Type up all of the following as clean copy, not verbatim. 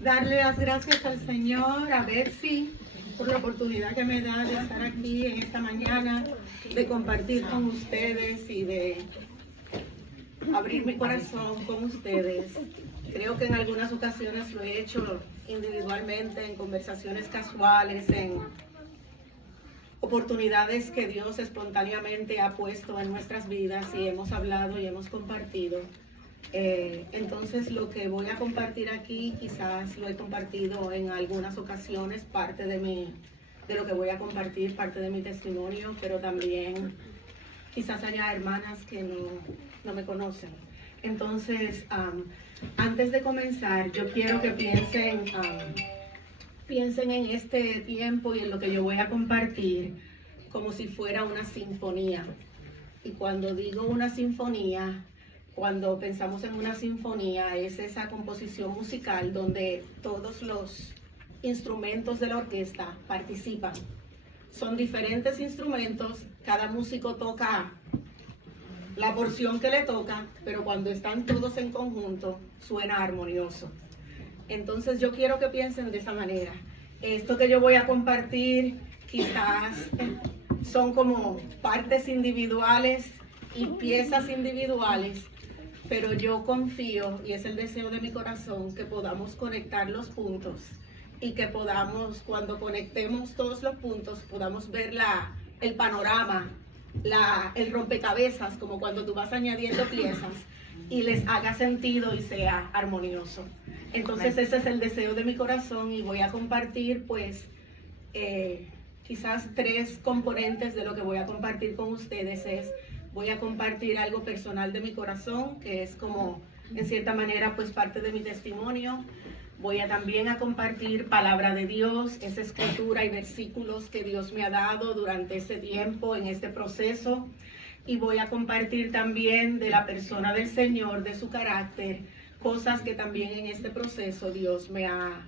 Darle las gracias al Señor, a Betsy, por la oportunidad que me da de estar aquí en esta mañana, de compartir con ustedes y de abrir mi corazón con ustedes. Creo que en algunas ocasiones lo he hecho individualmente, en conversaciones casuales, en oportunidades que Dios espontáneamente ha puesto en nuestras vidas y hemos hablado y hemos compartido. Entonces lo que voy a compartir aquí quizás lo he compartido en algunas ocasiones, parte de lo que voy a compartir, parte de mi testimonio, pero también quizás haya hermanas que no me conocen. Entonces, antes de comenzar, yo quiero que piensen en este tiempo y en lo que yo voy a compartir como si fuera una sinfonía. Y cuando digo una sinfonía, cuando pensamos en una sinfonía, es esa composición musical donde todos los instrumentos de la orquesta participan. Son diferentes instrumentos, cada músico toca la porción que le toca, pero cuando están todos en conjunto, suena armonioso. Entonces yo quiero que piensen de esa manera. Esto que yo voy a compartir quizás son como partes individuales y piezas individuales, pero yo confío, y es el deseo de mi corazón, que podamos conectar los puntos y que podamos, cuando conectemos todos los puntos, podamos ver el panorama, el rompecabezas, como cuando tú vas añadiendo piezas y les haga sentido y sea armonioso. Entonces ese es el deseo de mi corazón y voy a compartir pues quizás 3 componentes de lo que voy a compartir con ustedes. Voy a compartir algo personal de mi corazón, que es como, en cierta manera, pues parte de mi testimonio. Voy a también a compartir palabra de Dios, esa escritura y versículos que Dios me ha dado durante este tiempo, en este proceso. Y voy a compartir también de la persona del Señor, de su carácter, cosas que también en este proceso Dios me ha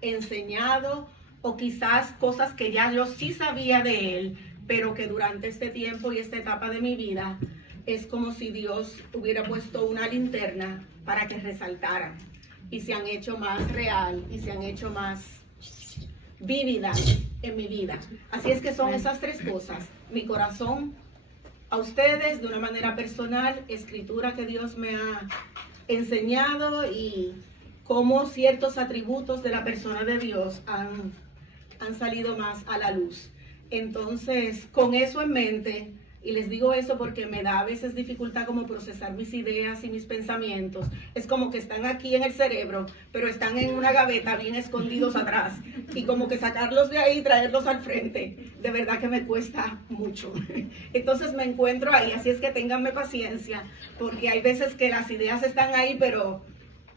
enseñado, o quizás cosas que ya yo sí sabía de Él, pero que durante este tiempo y esta etapa de mi vida es como si Dios hubiera puesto una linterna para que resaltaran y se han hecho más real y se han hecho más vívidas en mi vida. Así es que son esas 3 cosas: mi corazón a ustedes de una manera personal, escritura que Dios me ha enseñado y cómo ciertos atributos de la persona de Dios han salido más a la luz. Entonces, con eso en mente, y les digo eso porque me da a veces dificultad como procesar mis ideas y mis pensamientos, es como que están aquí en el cerebro, pero están en una gaveta bien escondidos atrás, y como que sacarlos de ahí y traerlos al frente, de verdad que me cuesta mucho. Entonces me encuentro ahí, así es que ténganme paciencia, porque hay veces que las ideas están ahí, pero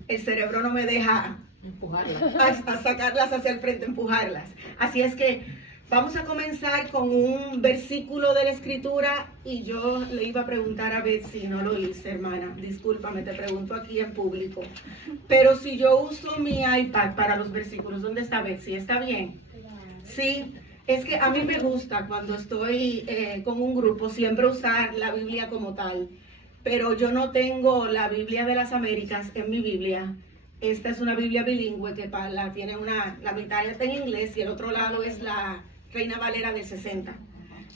el cerebro no me deja empujarlas, a sacarlas hacia el frente, empujarlas. Así es que vamos a comenzar con un versículo de la Escritura y yo le iba a preguntar a Betsy, no lo hice, hermana, discúlpame, te pregunto aquí en público, pero si yo uso mi iPad para los versículos, ¿dónde está Betsy? ¿Está bien? Sí, es que a mí me gusta cuando estoy con un grupo siempre usar la Biblia como tal, pero yo no tengo la Biblia de las Américas en mi Biblia. Esta es una Biblia bilingüe que tiene la mitad está en inglés y el otro lado es la Reina Valera del 60.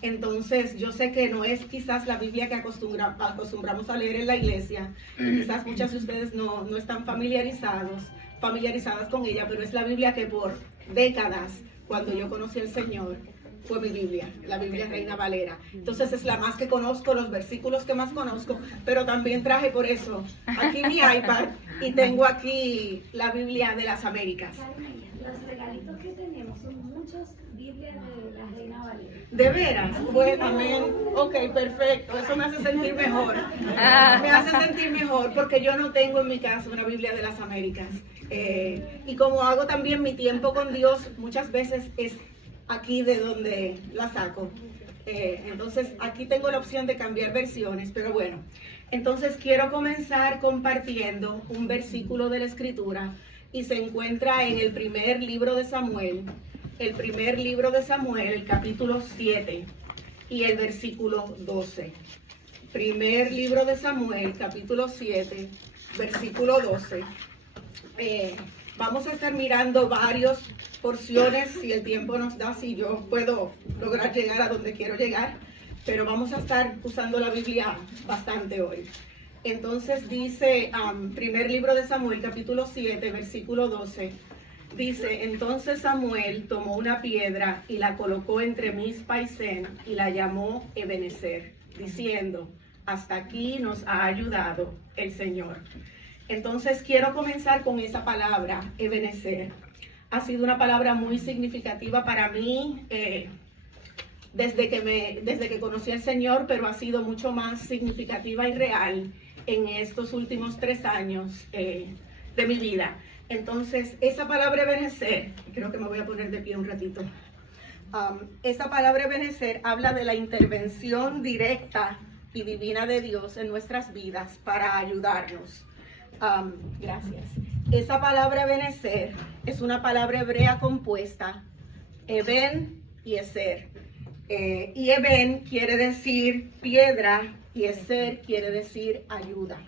Entonces, yo sé que no es quizás la Biblia que acostumbramos a leer en la iglesia. Quizás muchas de ustedes no están familiarizadas con ella, pero es la Biblia que por décadas, cuando yo conocí al Señor, fue mi Biblia, la Biblia Reina Valera. Entonces es la más que conozco, los versículos que más conozco, pero también traje por eso aquí mi iPad y tengo aquí la Biblia de las Américas. Los regalitos que tenemos son muchas Biblias de la Reina Valera. ¿De veras? Bueno, amén. Ok, perfecto. Eso me hace sentir mejor. Me hace sentir mejor porque yo no tengo en mi casa una Biblia de las Américas. Y como hago también mi tiempo con Dios, muchas veces es aquí de donde la saco. Entonces aquí tengo la opción de cambiar versiones, pero bueno. Entonces quiero comenzar compartiendo un versículo de la Escritura y se encuentra en el primer libro de Samuel, el capítulo 7 y el versículo 12. Primer libro de Samuel, capítulo 7, versículo 12. Vamos a estar mirando varias porciones, si el tiempo nos da, si yo puedo lograr llegar a donde quiero llegar, pero vamos a estar usando la Biblia bastante hoy. Entonces dice, primer libro de Samuel, capítulo 7, versículo 12, dice, entonces Samuel tomó una piedra y la colocó entre Mizpa y Sen y la llamó Ebenezer, diciendo, hasta aquí nos ha ayudado el Señor. Entonces quiero comenzar con esa palabra, Ebenezer. Ha sido una palabra muy significativa para mí desde que conocí al Señor, pero ha sido mucho más significativa y real en estos últimos 3 años de mi vida. Entonces, esa palabra Ebenezer, creo que me voy a poner de pie un ratito. Esa palabra Ebenezer habla de la intervención directa y divina de Dios en nuestras vidas para ayudarnos. Gracias. Esa palabra Ebenezer es una palabra hebrea compuesta, Eben y Ezer. Y Eben quiere decir piedra y Ezer quiere decir ayuda.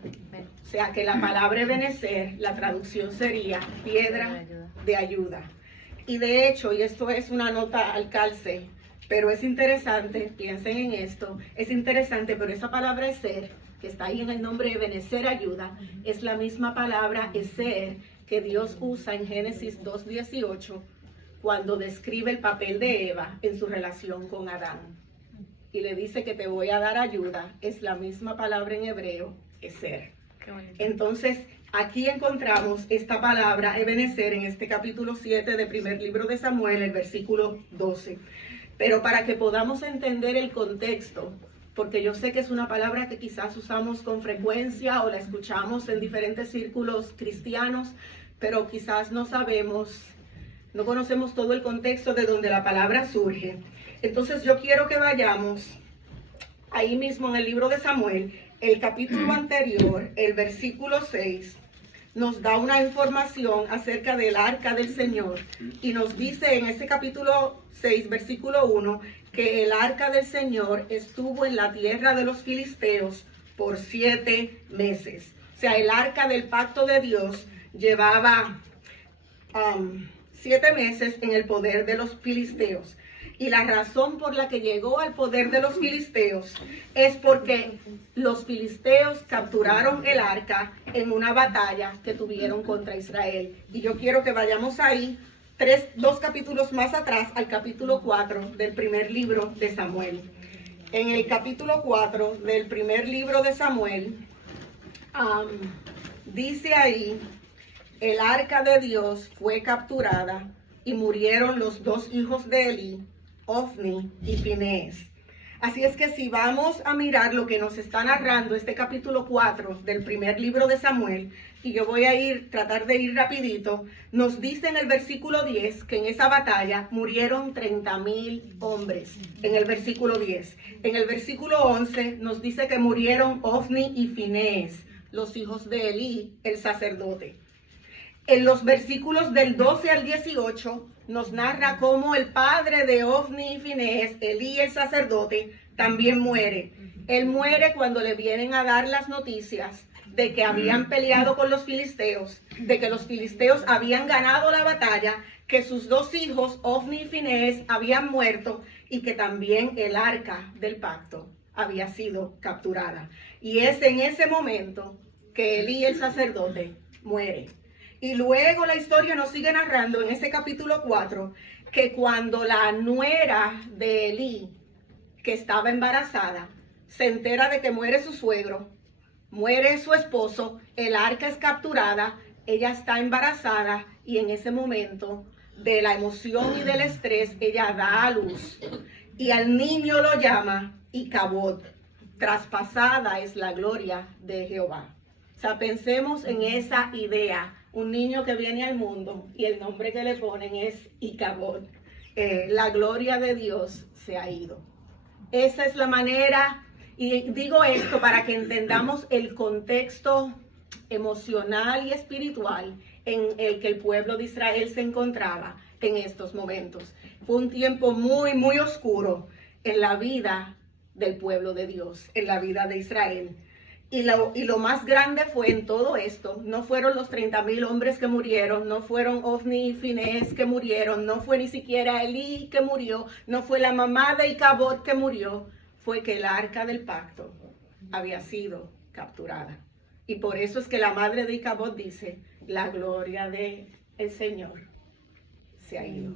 O sea que la palabra Ebenezer, la traducción sería piedra de ayuda. Y de hecho, y esto es una nota al calce, pero es interesante, piensen en esto, es interesante, pero esa palabra Ezer, que está ahí en el nombre de Ebenezer ayuda, es la misma palabra Ezer que Dios usa en Génesis 2:18 cuando describe el papel de Eva en su relación con Adán. Y le dice que te voy a dar ayuda, es la misma palabra en hebreo, Ezer. Entonces, aquí encontramos esta palabra Ebenezer en este capítulo 7 del primer libro de Samuel, el versículo 12. Pero para que podamos entender el contexto, porque yo sé que es una palabra que quizás usamos con frecuencia o la escuchamos en diferentes círculos cristianos, pero quizás no conocemos todo el contexto de donde la palabra surge. Entonces yo quiero que vayamos ahí mismo en el libro de Samuel, el capítulo anterior, el versículo 6, nos da una información acerca del arca del Señor y nos dice en ese capítulo 6, versículo 1, que el arca del Señor estuvo en la tierra de los filisteos por 7 meses. O sea, el arca del pacto de Dios llevaba 7 meses en el poder de los filisteos. Y la razón por la que llegó al poder de los filisteos es porque los filisteos capturaron el arca en una batalla que tuvieron contra Israel. Y yo quiero que vayamos ahí 2 capítulos más atrás al capítulo 4 del primer libro de Samuel. En el capítulo 4 del primer libro de Samuel, dice ahí, el arca de Dios fue capturada y murieron los 2 hijos de Elí, Ofni y Finés. Así es que si vamos a mirar lo que nos está narrando este capítulo 4 del primer libro de Samuel, y yo voy a tratar de ir rapidito, nos dice en el versículo 10 que en esa batalla murieron 30,000 hombres, en el versículo 10. En el versículo 11 nos dice que murieron Ofni y Finés, los hijos de Elí, el sacerdote. En los versículos del 12 al 18 nos narra cómo el padre de Ofni y Finés, Elí el sacerdote, también muere. Él muere cuando le vienen a dar las noticias de que habían peleado con los filisteos, de que los filisteos habían ganado la batalla, que sus 2 hijos, Ofni y Finés, habían muerto y que también el arca del pacto había sido capturada. Y es en ese momento que Elí el sacerdote muere. Y luego la historia nos sigue narrando en ese capítulo 4 que cuando la nuera de Elí, que estaba embarazada, se entera de que muere su suegro, muere su esposo, el arca es capturada, ella está embarazada y en ese momento de la emoción y del estrés, ella da a luz y al niño lo llama Icabod, traspasada es la gloria de Jehová. O sea, pensemos en esa idea. Un niño que viene al mundo y el nombre que le ponen es Icabod. La gloria de Dios se ha ido. Esa es la manera, y digo esto para que entendamos el contexto emocional y espiritual en el que el pueblo de Israel se encontraba en estos momentos. Fue un tiempo muy, muy oscuro en la vida del pueblo de Dios, en la vida de Israel. Y lo más grande fue en todo esto, no fueron los 30,000 hombres que murieron, no fueron Ofni y Finés que murieron, no fue ni siquiera Elí que murió, no fue la mamá de Icabod que murió, fue que el arca del pacto había sido capturada. Y por eso es que la madre de Icabod dice, la gloria del Señor se ha ido.